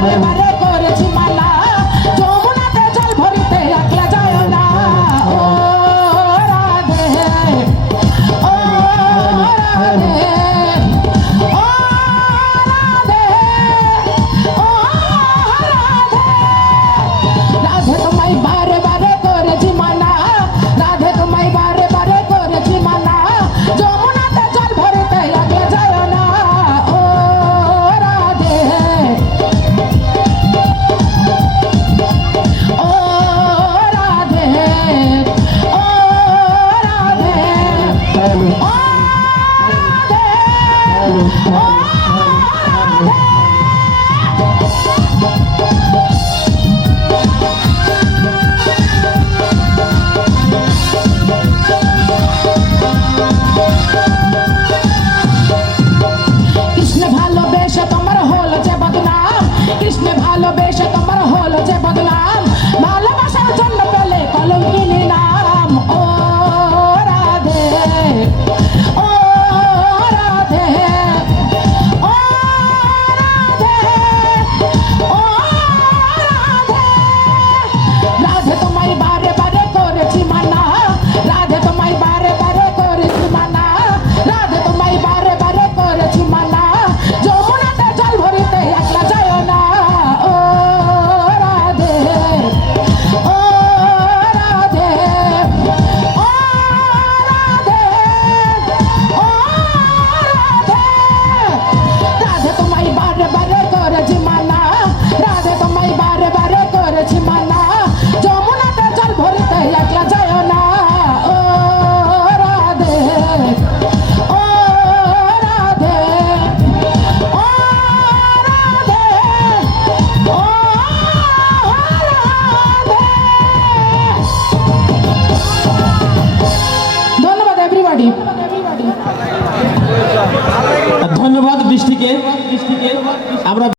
বারে বারে করেছি মানা যমুনাতে জল ভরিতে একলা যায় না ও রাধে ও রাধে ও রাধে ও রাধে রাধে তোমায় বারে বারে করেছি মানা রাধে তোমায় বারে বারে করেছি মানা যমুনাতে জল ভরিতে একলা যায় না ও রাধে ও রাধে ও রাধে ও রাধে ও কৃষ্ণ ভালোবেসে তোমার হলো যে বদনাম কৃষ্ণ ভালোবেসে তোমার হলো যে বদনাম ভালোবাসার জন্য পেলে কলঙ্কিনী নাম ও রাধে ও রাধে ও রাধে ও রাধে রাধে তোমায় বারে বারে করেছি মানা রাধে তোমায় বারে বারে করেছি মানা রাধে তোমায় বারে বারে করেছি মানা যমুনাতে জল ভরিতে একলা যায় না ও রাধে ও রাধে ও রাধে ও রাধে রাধে তোমায় বারে বারে করেছি মানা রাধে তোমায় বারে বারে করেছি মানা যমুনাতে জল ভরিতে একলা যায় না ও রাধে ও রাধে ও রাধে ও রাধে ধন্যবাদ এভরিবডি ধন্যবাদ বৃষ্টিকে।